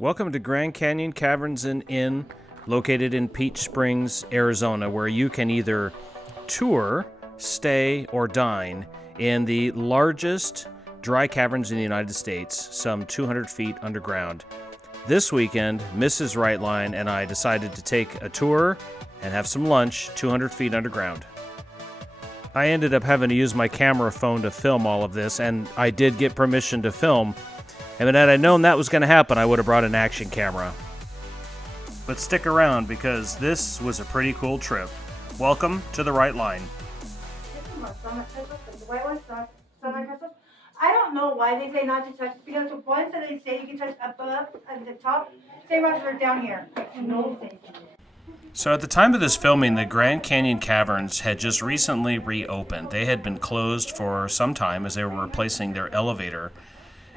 Welcome to Grand Canyon Caverns and Inn, located in Peach Springs, Arizona, where you can either tour, stay, or dine in the largest dry caverns in the United States, some 200 feet underground. This weekend, Mrs. Rightline and I decided to take a tour and have some lunch 200 feet underground. I ended up having to use my camera phone to film all of this, and I did get permission to film. And had I known that was going to happen, I would have brought an action camera. But stick around because this was a pretty cool trip. Welcome to the Right Line. I don't know why they say not to touch, because the ones that they say you can touch above and the top, say rocks are down here. No thing. So at the time of this filming, the Grand Canyon Caverns had just recently reopened. They had been closed for some time as they were replacing their elevator.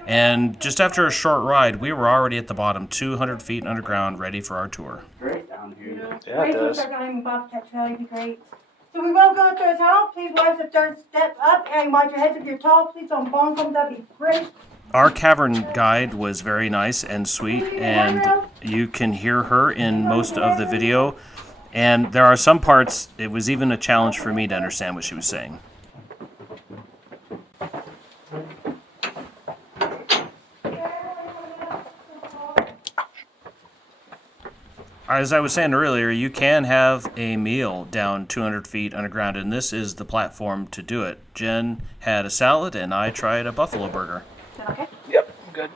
And just after a short ride, we were already at the bottom, 200 feet underground, ready for our tour. Great down here. Yeah, it does. That'd be great. So we will go through a tunnel. Please watch the third step up and watch your heads if you're tall. Please don't bonk them. That'd be great. Our cavern guide was very nice and sweet, and you can hear her in most of the video. And there are some parts, it was even a challenge for me to understand what she was saying. As I was saying earlier, you can have a meal down 200 feet underground, and this is the platform to do it. Jen had a salad, and I tried a buffalo burger. Okay. Yep, good.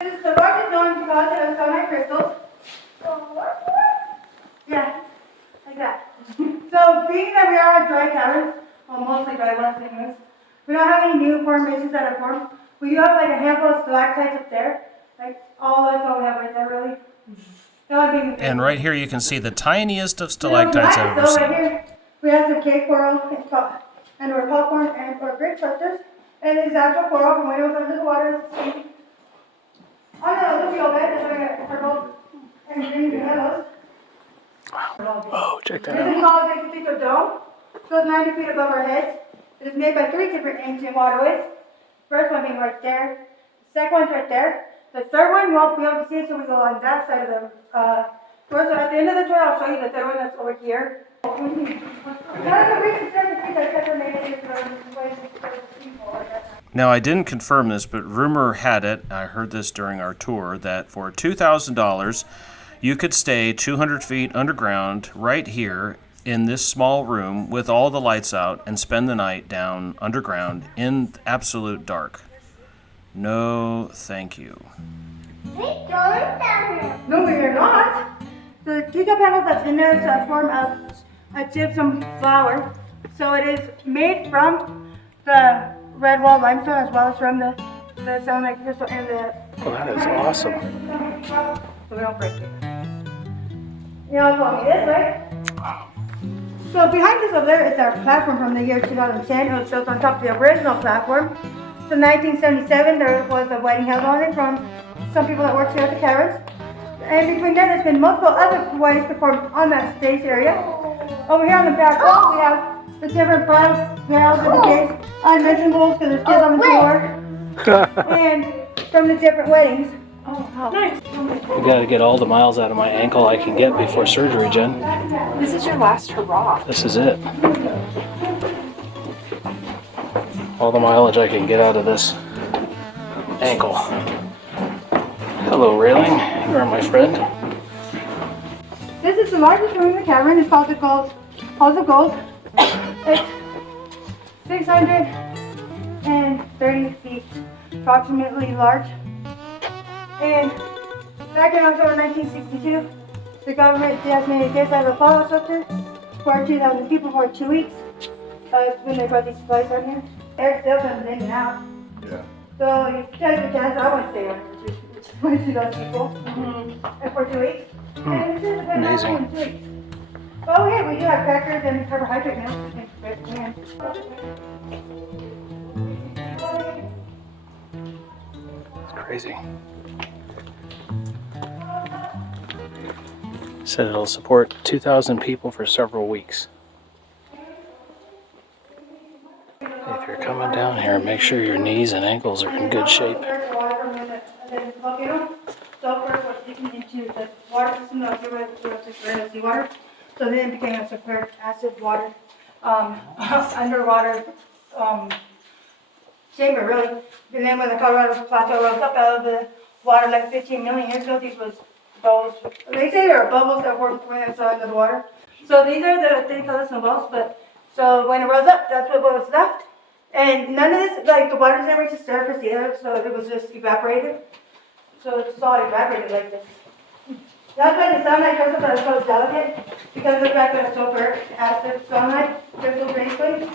This is the largest known deposit of sonite crystals. Yeah, like that. So being that we are a dry cavern, well, mostly dry ones anyways, we don't have any new formations that are formed. We do have like a handful of stalactites up there. Like, that's all we have right there, really. And right here you can see the tiniest of stalactites I've ever so seen. Right here, we have some cave coral, and or popcorn, and or grape clusters. And it's actual coral from way under the water. On the alluvial bed, there's like a purple and green and yellows. Oh, check that This is out. called the Cathedral Dome. So it's 90 feet above our heads. It is made by 3 different ancient waterways. First one being right there. The second one's right there. The third one you won't be able to see, so we go on that side of the tour. So at the end of the tour, I'll show you the third one that's over here. One of the reasons that ever made it is Now, I didn't confirm this, but rumor had it, I heard this during our tour, that for $2,000, you could stay 200 feet underground right here in this small room with all the lights out and spend the night down underground in absolute dark. No, thank you. No, we are not. The teacup panel that's in there is a form of a gypsum flower. So it is made from the red wall limestone as well as from the selenite crystal and the... Well, that is awesome. So we don't break it. You know what it is, right? So behind us over there is our platform from the year 2010. It was built on top of the original platform. So in 1977, there was a wedding held on it from some people that worked here at the caverns. And between there, there's been multiple other weddings performed on that stage area. Over here on the back wall, we have the different barrels of the kids, unmentionables because there's kids on the floor, and from the different weddings. Oh, wow. Nice. I gotta get all the miles out of my ankle I can get before surgery, Jen. This is your last hurrah. This is it. All the mileage I can get out of this ankle. Hello, railing. You are my friend. This is the largest room in the cavern. It's called the Halls of Gold. It's 630 feet, approximately large. And back in October 1962, the government designated this as a fallout shelter for 2,000 people for 2 weeks. When they brought these supplies down here. Air still comes in and out. Yeah. So you take the chance. I want to stay on for 2,000 people. And for 2 weeks. And this is Amazing. In 2 weeks. Oh, here we do have crackers and carbohydrate milk. It's crazy. Said it'll support 2,000 people for several weeks. If you're coming down down here, make sure your knees and ankles are in good shape. The water from the volcano, sulfur was leaking into the water system that was given to seawater. So then it became a sulfuric acid water, underwater chamber, really. And then when the Colorado Plateau rose up out of the water like 15 million years ago, these was bubbles. They say there are bubbles that were when it's under the water. So these are the, they call it snowballs, but so when it rose up, that's what was left. And none of this, like the water never reached the surface either, so it was just evaporated. So it's all evaporated like this. That's why the sunlight crystals are so delicate, because of the fact that it's sulfuric acid sunlight crystals basically.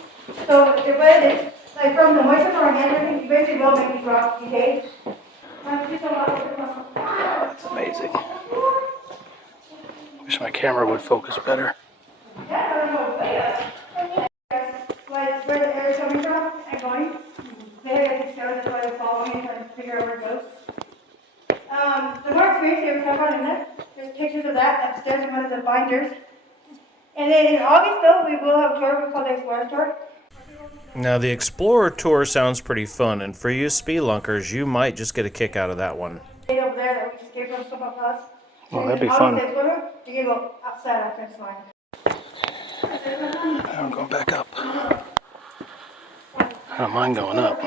So the way it is, like from the moisture from our hand, eventually will make these rocks decay. That's amazing. Wish my camera would focus better. Like where the air is coming from and going. They have to show that's why they're following and trying to figure out where it goes. The more experience you ever come on in there, there's pictures of that upstairs in one of the binders. And then in August though, we will have a tour we call the Explorer Tour. Now, the Explorer Tour sounds pretty fun, and for you spelunkers, you might just get a kick out of that one. Over there that we just gave from some of us. Oh, that'd be fun. You can go outside our fence line. I'm going back up. I don't mind going up.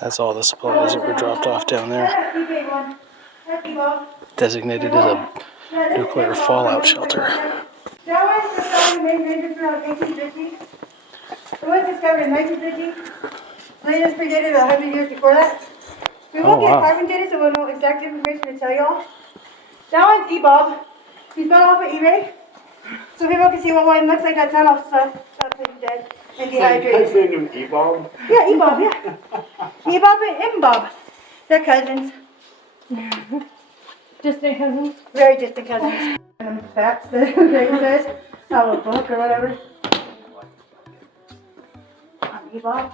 That's all the supplies that were dropped off down there. Designated as a nuclear fallout shelter. That was discovered in 1850. It was discovered in 1950. Latest predated 100 years before that. We won't get carbon data, so we'll know exact information to tell y'all. That one's E-Bob. He's gone off of eBay. So people can see what one looks like. That's not all stuff. That's dead and dehydrated. Is named E-Bob? Yeah, E-Bob, yeah. E-Bob and M-Bob. They're cousins. Distant cousins? Very distant cousins. Facts that Greg says. Out of a book or whatever. E-Bob.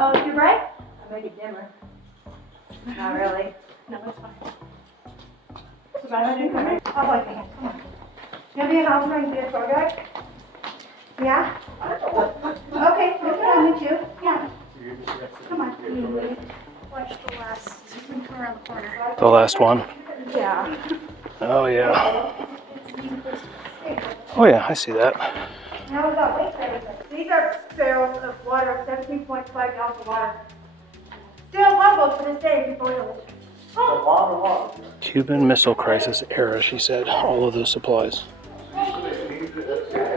Oh, you're right? I'll make it dimmer. Not really. No, it's fine. So I don't come in. I'll like the hand. Come on. You want to be a house and be a tour guide? Yeah? Okay, look at me too. Yeah. Come on. Watch the last one come around the corner. The last one. Yeah. Oh yeah. Oh yeah, I see that. Now we've got weight barrels. These are barrels of water, 17.5 gallons of water. Still level to this day before it was. Cuban Missile Crisis era, she said. All of those supplies.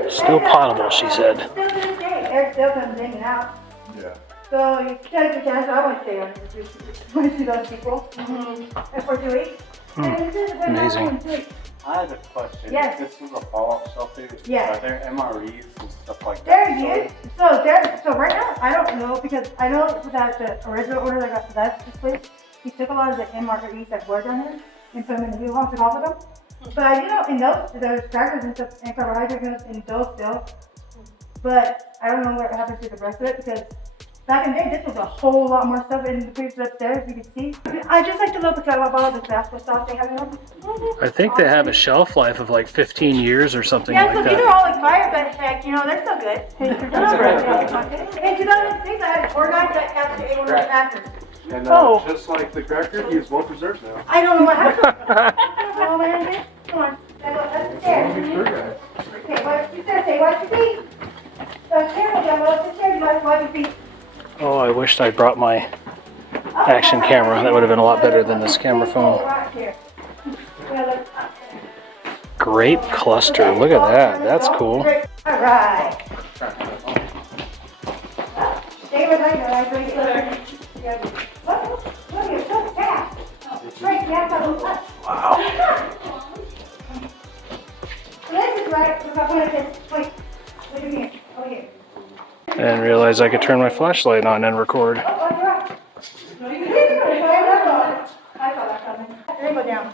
Still potable, she said. Still to this day. Eric still comes in and out. Yeah. So you take your chance. I won't stay on this to those people. And for 2 weeks. Amazing. I have a question. Yes. This is a fallout shelter. Yes. Are there MREs and stuff like They're that? used. So right now, I don't know because I know that the original order that got to this place, he took a lot of the MREs that were down here and put them in the U-Haul and off of them. But I do know in those, there's crackers and stuff and carbohydrates in those still. But I don't know what happens to the rest of it because back in the day, this was a whole lot more stuff in the freezer upstairs, you can see. I just like to look at all the Tabasco sauce they have in them. I think they have a shelf life of like 15 years or something Yeah, like so these are that. all expired, but heck, you know, they're still good. In 2006, I had a tour guide that actually ate one of the crackers. And just like the cracker, use more preserves now. I don't know what happened. Oh, man, come on. That's the chair. Okay, watch your chair. Say, watch your feet. That's terrible, John. Watch your chair. You watch your feet. Oh, I wished I brought my action camera. That would have been a lot better than this camera phone. Grape cluster. Look at that. That's cool. All right. Stay with me. What? You're so fast. Right, yeah, wow. This is right. Look up one of this. Wait. Look at me. Over here. I didn't realize I could turn my flashlight on and record. Oh, you're right. No, you didn't. I saw that coming. Then go down.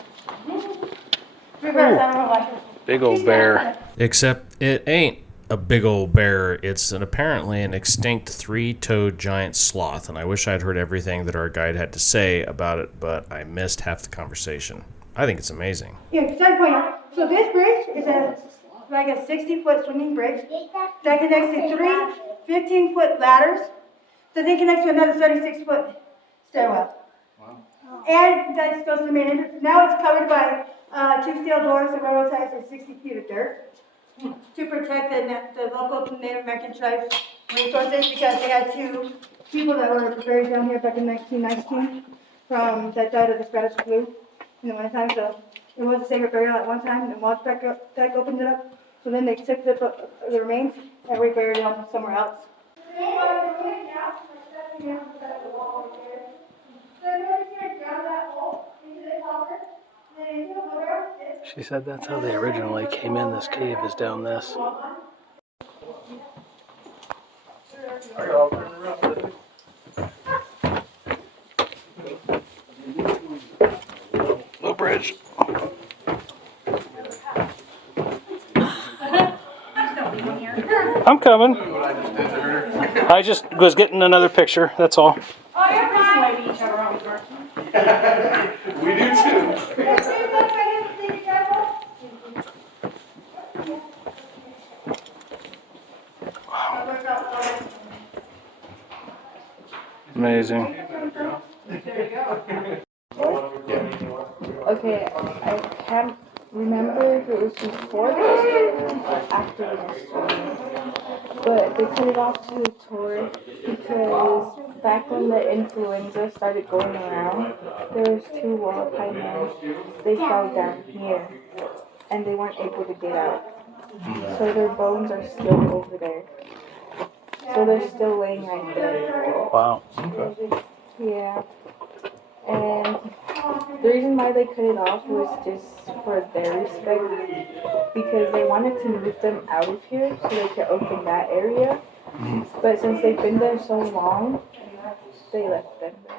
Reverse. I don't know why. Big old bear. Except it ain't a big old bear. It's apparently an extinct three-toed giant sloth, and I wish I'd heard everything that our guide had to say about it, but I missed half the conversation. I think it's amazing. Yeah, sorry to point out. So this bridge is like a 60-foot swinging bridge that connects to three 15-foot ladders that then connects to another 36-foot stairwell. Wow. And that goes to the main entrance. Now it's covered by 2 steel doors. The railroad ties are 60 feet of dirt to protect the local Native American tribes resources, because they had 2 people that were buried down here back in 1919 that died of the Spanish flu in the wintertime. So it was a sacred burial at one time, and Walsh Beck opened it up. So then they took the remains and reburied them somewhere else. She said that's how they originally came in. This cave is down this. No bridge. I'm coming. I just was getting another picture, that's all. Oh, you're fine. We do too. Amazing. Okay, I can't remember if it was before the history or after the history, but they cut it off to the tour because back when the influenza started going around, there was 2 Wallapai men. They fell down here, and they weren't able to get out. So their bones are still over there. So they're still laying right there. Wow. Yeah. And the reason why they cut it off was just for their respect, because they wanted to move them out of here so they could open that area. But since they've been there so long, they left them there.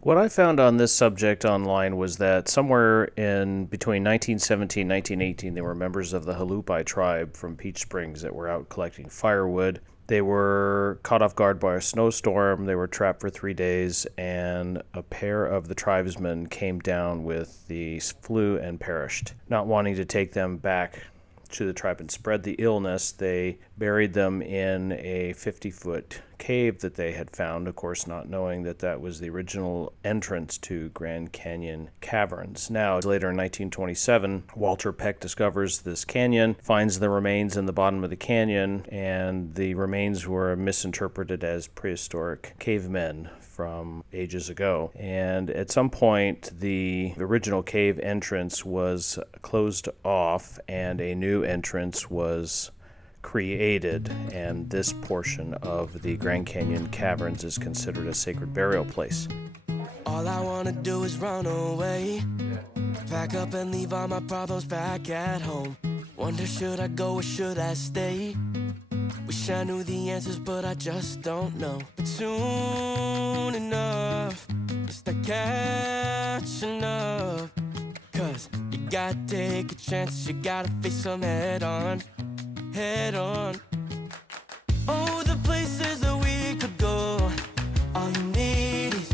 What I found on this subject online was that somewhere in between 1917 and 1918, there were members of the Halupai tribe from Peach Springs that were out collecting firewood. They were caught off guard by a snowstorm. They were trapped for 3 days, and a pair of the tribesmen came down with the flu and perished. Not wanting to take them back to the tribe and spread the illness, they buried them in a 50-foot cave that they had found, of course not knowing that that was the original entrance to Grand Canyon Caverns. Now, later in 1927, Walter Peck discovers this canyon, finds the remains in the bottom of the canyon, and the remains were misinterpreted as prehistoric cavemen from ages ago. And at some point, the original cave entrance was closed off and a new entrance was created, and this portion of the Grand Canyon Caverns is considered a sacred burial place. All I wanna do is run away, pack up and leave all my problems back at home. Wonder, should I go or should I stay? Wish I knew the answers, but I just don't know. But soon enough, you'll start catching up. Cause you gotta take a chance, you gotta face them head on. Head on. Oh, the places that we could go. All you need is.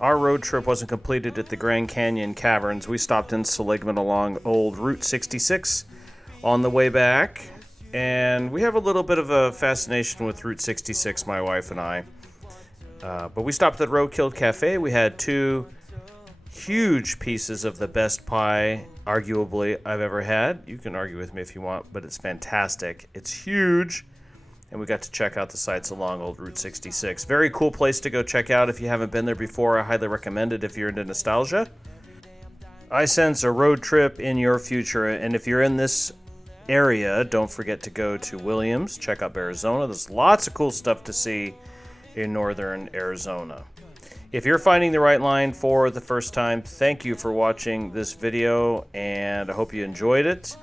Our road trip wasn't completed at the Grand Canyon Caverns. We stopped in Seligman along old Route 66 on the way back. And we have a little bit of a fascination with Route 66, my wife and I. But we stopped at Roadkill Cafe. We had 2 huge pieces of the best pie, arguably, I've ever had. You can argue with me if you want, but it's fantastic. It's huge. And we got to check out the sights along old Route 66. Very cool place to go check out if you haven't been there before. I highly recommend it if you're into nostalgia. I sense a road trip in your future, and if you're in this area, don't forget to go to Williams, check out Arizona. There's lots of cool stuff to see in northern Arizona. If you're finding the right line for the first time, thank you for watching this video, and I hope you enjoyed it.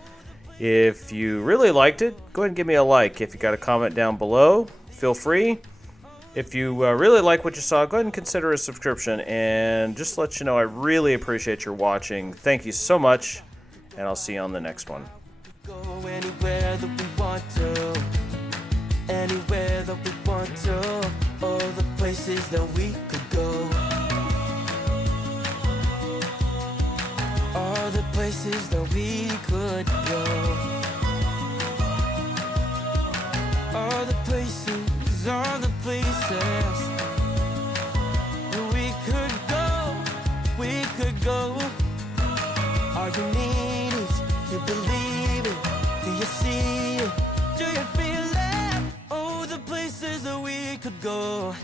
If you really liked it, go ahead and give me a like. If you got a comment down below, feel free. If you really like what you saw, go ahead and consider a subscription, and just to let you know, I really appreciate your watching. Thank you so much, and I'll see you on the next one. Go anywhere that we want. want to, anywhere that we want to, all the places that we could go, all the places that we could go, all the places that we could go, we could go. All you need is to believe it. Do you see it? Do you feel it? Oh, the places that we could go.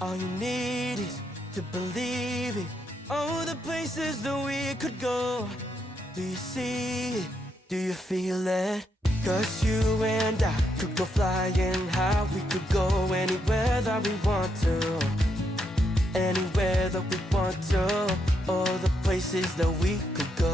All you need is to believe it. Oh, the places that we could go. Do you see it? Do you feel it? 'Cause you and I could go flying high. We could go anywhere that we want to, anywhere that we want to, all the places that we could go.